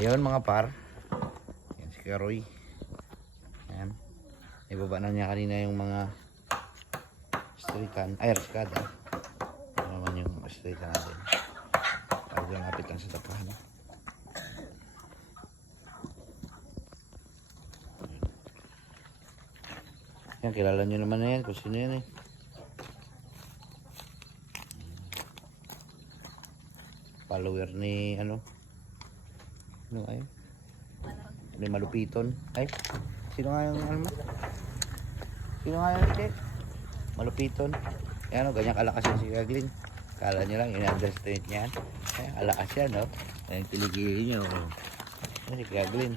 Ayun mga par. Yan si Karoy. Yan. Ibaba na niya kanina yung mga streetan. Ay, raskada. Ito naman yung streetan natin. Bago lapit lang sa tapahan. Yan, kilala nyo naman na yan kung sino yan eh. Follower ni ano ay ni Malupiton. Ay, sino nga yung ano, sino nga yung check Malupiton. Yan o, ganyan kalakas yan si Kaglin. Kala nyo lang in-understand yan. Ay, alakas yan o. Ayun, tiligilin nyo. Yan si Kaglin.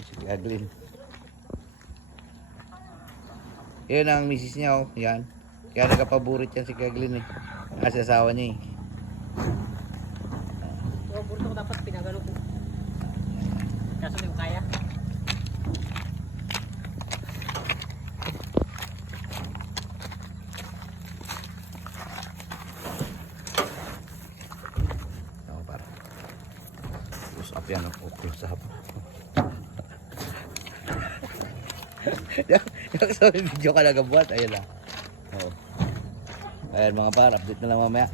Si Kaglin. Yan ang misis niya o. Yan. Kaya nagkapaborit yan si Kaglin eh. Kasi asawa niya eh. Burto ko dapat pinagalo ko. Kaso hindi ko kaya. Ako para. Close up yan. Close up. Yung sa video ka nagabuhat. Ayan lang. Ayan mga par. Update na lang mamaya.